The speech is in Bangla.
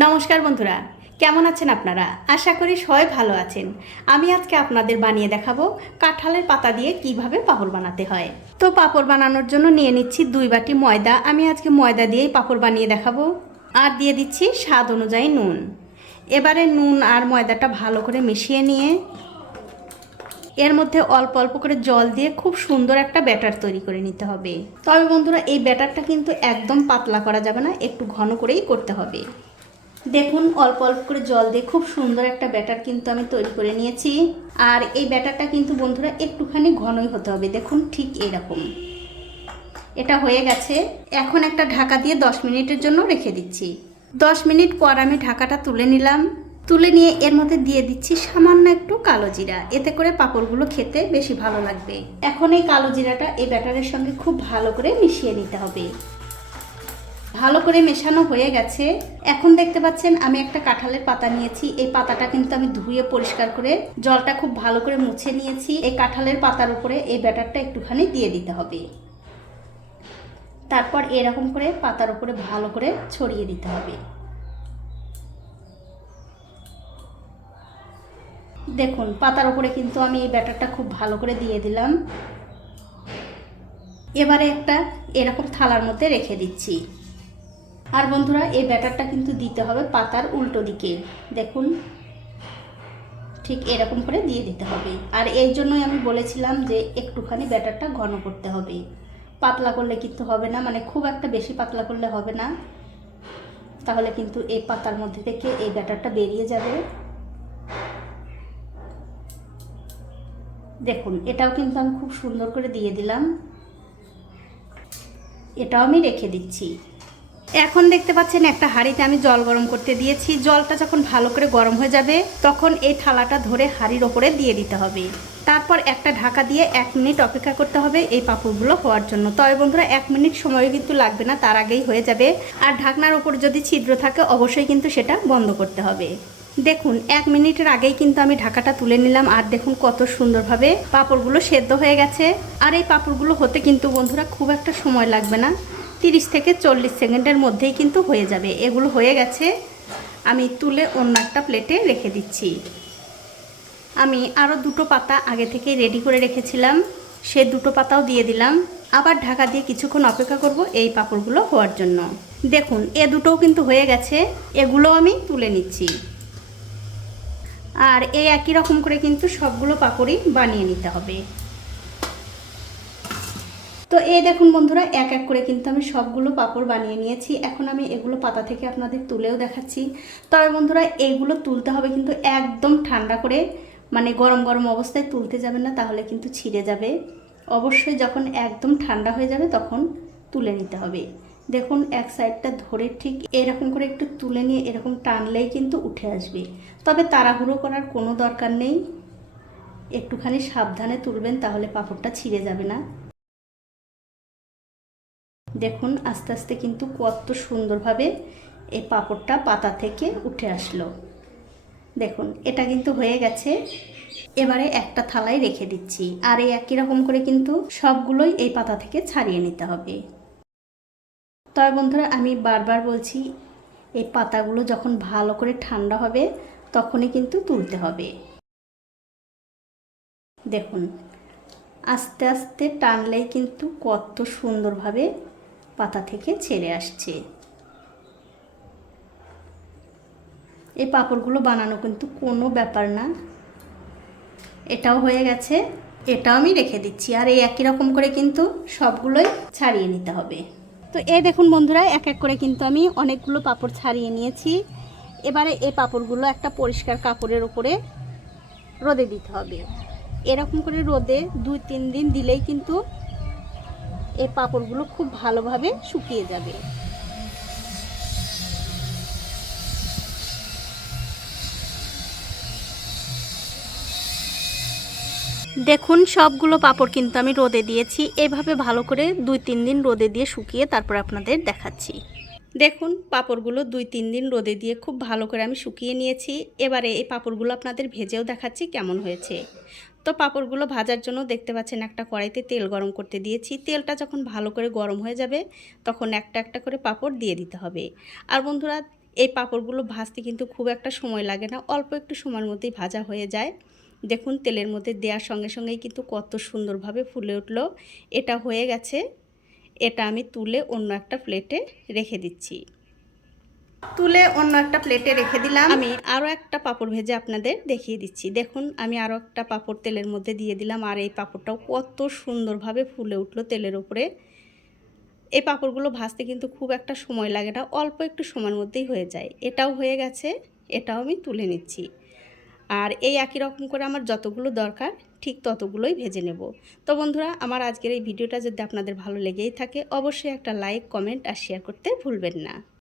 নমস্কার বন্ধুরা, কেমন আছেন আপনারা? আশা করি সবাই ভালো আছেন। আমি আজকে আপনাদের বানিয়ে দেখাবো কাঁঠালের পাতা দিয়ে কীভাবে পাপড় বানাতে হয়। তো পাপড় বানানোর জন্য নিয়ে নিচ্ছি দুই বাটি ময়দা। আমি আজকে ময়দা দিয়েই পাঁপড় বানিয়ে দেখাবো। আর দিয়ে দিচ্ছি স্বাদ অনুযায়ী নুন। এবারে নুন আর ময়দাটা ভালো করে মিশিয়ে নিয়ে এর মধ্যে অল্প অল্প করে জল দিয়ে খুব সুন্দর একটা ব্যাটার তৈরি করে নিতে হবে। তবে বন্ধুরা, এই ব্যাটারটা কিন্তু একদম পাতলা করা যাবে না, একটু ঘন করেই করতে হবে। দেখুন, অল্প অল্প করে জল দিয়ে খুব সুন্দর একটা ব্যাটার কিন্তু আমি তৈরি করে নিয়েছি। আর এই ব্যাটারটা কিন্তু বন্ধুরা একটুখানি ঘনই হতে হবে, দেখুন ঠিক এইরকম। এটা হয়ে গেছে। এখন একটা ঢাকা দিয়ে দশ মিনিটের জন্য রেখে দিচ্ছি। দশ মিনিট পর আমি ঢাকাটা তুলে নিলাম। তুলে নিয়ে এর মধ্যে দিয়ে দিচ্ছি সামান্য একটু কালো জিরা। এতে করে পাঁপড়গুলো খেতে বেশি ভালো লাগবে। এখন এই কালো জিরাটা এই ব্যাটারের সঙ্গে খুব ভালো করে মিশিয়ে নিতে হবে। ভালো করে মেশানো হয়ে গেছে। এখন দেখতে পাচ্ছেন আমি একটা কাঁঠালের পাতা নিয়েছি। এই পাতাটা কিন্তু আমি ধুয়ে পরিষ্কার করে জলটা খুব ভালো করে মুছে নিয়েছি। এই কাঁঠালের পাতার উপরে এই ব্যাটারটা একটুখানি দিয়ে দিতে হবে। তারপর এরকম করে পাতার উপরে ভালো করে ছড়িয়ে দিতে হবে। দেখুন, পাতার উপরে কিন্তু আমি এই ব্যাটারটা খুব ভালো করে দিয়ে দিলাম। এবারে একটা এরকম থালার মধ্যে রেখে দিচ্ছি। আর বন্ধুরা, এই ব্যাটারটা কিন্তু দিতে হবে পাতার উল্টো দিকে। দেখুন, ঠিক এরকম করে দিয়ে দিতে হবে। আর এই জন্যই আমি বলেছিলাম যে একটুখানি ব্যাটারটা ঘন করতে হবে। পাতলা করলে কিন্তু হবে না মানে খুব একটা বেশি পাতলা করলে হবে না। তাহলে কিন্তু এই পাতার মধ্যে থেকে এই ব্যাটারটা বেরিয়ে যাবে। দেখুন, এটাও কিন্তু আমি খুব সুন্দর করে দিয়ে দিলাম। এটাও আমি রেখে দিচ্ছি। এখন দেখতে পাচ্ছেন একটা হাঁড়িতে আমি জল গরম করতে দিয়েছি। জলটা যখন ভালো করে গরম হয়ে যাবে, তখন এই থালাটা ধরে হাঁড়ির ওপরে দিয়ে দিতে হবে। তারপর একটা ঢাকা দিয়ে এক মিনিট অপেক্ষা করতে হবে এই পাঁপড়গুলো হওয়ার জন্য। তবে বন্ধুরা, এক মিনিট সময় কিন্তু লাগবে না, তার আগেই হয়ে যাবে। আর ঢাকনার ওপর যদি ছিদ্র থাকে, অবশ্যই কিন্তু সেটা বন্ধ করতে হবে। দেখুন, এক মিনিটের আগেই কিন্তু আমি ঢাকাটা তুলে নিলাম। আর দেখুন কত সুন্দরভাবে পাঁপড়গুলো সেদ্ধ হয়ে গেছে। আর এই পাঁপড়গুলো হতে কিন্তু বন্ধুরা, খুব একটা সময় লাগবে না। তিরিশ থেকে চল্লিশ সেকেন্ডের মধ্যেই কিন্তু হয়ে যাবে। এগুলো হয়ে গেছে। আমি তুলে অন্য একটা প্লেটে রেখে দিচ্ছি। আমি আরও দুটো পাতা আগে থেকে রেডি করে রেখেছিলাম। সে দুটো পাতাও দিয়ে দিলাম। আবার ঢাকা দিয়ে কিছুক্ষণ অপেক্ষা করব এই পাঁপড়গুলো হওয়ার জন্য। দেখুন, এ দুটোও কিন্তু হয়ে গেছে। এগুলো আমি তুলে নিচ্ছি। আর এই একই রকম করে কিন্তু সবগুলো পাপড়ই বানিয়ে নিতে হবে। তো এই দেখুন বন্ধুরা, এক এক করে কিন্তু আমি সবগুলো পাপড় বানিয়ে নিয়েছি। এখন আমি এগুলো পাতা থেকে আপনাদের তুলেও দেখাচ্ছি। তবে বন্ধুরা, এইগুলো তুলতে হবে কিন্তু একদম ঠান্ডা করে মানে গরম গরম অবস্থায় তুলতে যাবেন না, তাহলে কিন্তু ছিঁড়ে যাবে। অবশ্যই যখন একদম ঠান্ডা হয়ে যাবে তখন তুলে নিতে হবে। দেখুন, এক সাইডটা ধরে ঠিক এরকম করে একটু তুলে নিয়ে এরকম টানলেই কিন্তু উঠে আসবে। তবে তাড়াহুড়ো করার কোনো দরকার নেই। একটুখানি সাবধানে তুলবেন, তাহলে পাপড়টা ছিঁড়ে যাবে না। দেখুন, আস্তে আস্তে কিন্তু কত সুন্দরভাবে এই পাঁপড়টা পাতা থেকে উঠে আসলো। দেখুন, এটা কিন্তু হয়ে গেছে। এবারে একটা থালায় রেখে দিচ্ছি। আর এই একই রকম করে কিন্তু সবগুলোই এই পাতা থেকে ছাড়িয়ে নিতে হবে। তবে বন্ধুরা, আমি বারবার বলছি, এই পাতাগুলো যখন ভালো করে ঠান্ডা হবে, তখনই কিন্তু তুলতে হবে। দেখুন, আস্তে আস্তে টানলেই কিন্তু কত সুন্দরভাবে পাতা থেকে ছেড়ে আসছে। এই পাঁপড়গুলো বানানো কিন্তু কোনো ব্যাপার না। এটাও হয়ে গেছে এটাও আমি রেখে দিচ্ছি। আর এই একই রকম করে কিন্তু সবগুলোই ছাড়িয়ে নিতে হবে। তো এই দেখুন বন্ধুরা, এক এক করে কিন্তু আমি অনেকগুলো পাঁপড় ছাড়িয়ে নিয়েছি। এবারে এই পাঁপড়গুলো একটা পরিষ্কার কাপড়ের ওপরে রোদে দিতে হবে। এরকম করে রোদে দুই তিন দিন দিলেই কিন্তু এই পাঁপড়গুলো খুব ভালোভাবে শুকিয়ে যাবে। দেখুন, সবগুলো পাপড় কিন্তু আমি রোদে দিয়েছি। এভাবে ভালো করে দুই তিন দিন রোদে দিয়ে শুকিয়ে তারপর আপনাদের দেখাচ্ছি। দেখুন, পাঁপড়গুলো দুই তিন দিন রোদে দিয়ে খুব ভালো করে আমি শুকিয়ে নিয়েছি। এবারে এই পাঁপড়গুলো আপনাদের ভেজেও দেখাচ্ছি কেমন হয়েছে। তো পাঁপড়গুলো ভাজার জন্য দেখতে পাচ্ছেন একটা কড়াইতে তেল গরম করতে দিয়েছি। তেলটা যখন ভালো করে গরম হয়ে যাবে, তখন একটা একটা করে পাঁপড় দিয়ে দিতে হবে। আর বন্ধুরা, এই পাঁপড়গুলো ভাজতে কিন্তু খুব একটা সময় লাগে না, অল্প একটু সময়ের মধ্যেই ভাজা হয়ে যায়। দেখুন, তেলের মধ্যে দেওয়ার সঙ্গে সঙ্গেই কিন্তু কত সুন্দরভাবে ফুলে উঠল। এটা হয়ে গেছে, এটা আমি তুলে অন্য একটা প্লেটে রেখে দিচ্ছি। তুলে অন্য একটা প্লেটে রেখে দিলাম। আমি আরও একটা পাঁপড় ভেজে আপনাদের দেখিয়ে দিচ্ছি। দেখুন, আমি আরও একটা পাঁপড় তেলের মধ্যে দিয়ে দিলাম। আর এই পাঁপড়টাও কত সুন্দরভাবে ফুলে উঠল তেলের উপরে। এই পাঁপড়গুলো ভাজতে কিন্তু খুব একটা সময় লাগে না, অল্প একটু সময়ের মধ্যেই হয়ে যায়। এটাও হয়ে গেছে, এটাও আমি তুলে নিচ্ছি। আর এই একই রকম করে আমার যতগুলো দরকার, ঠিক ততগুলোই ভেজে নেব। তো বন্ধুরা, আমার আজকের এই ভিডিওটা যদি আপনাদের ভালো লেগেই থাকে, অবশ্যই একটা লাইক কমেন্ট আর শেয়ার করতে ভুলবেন না।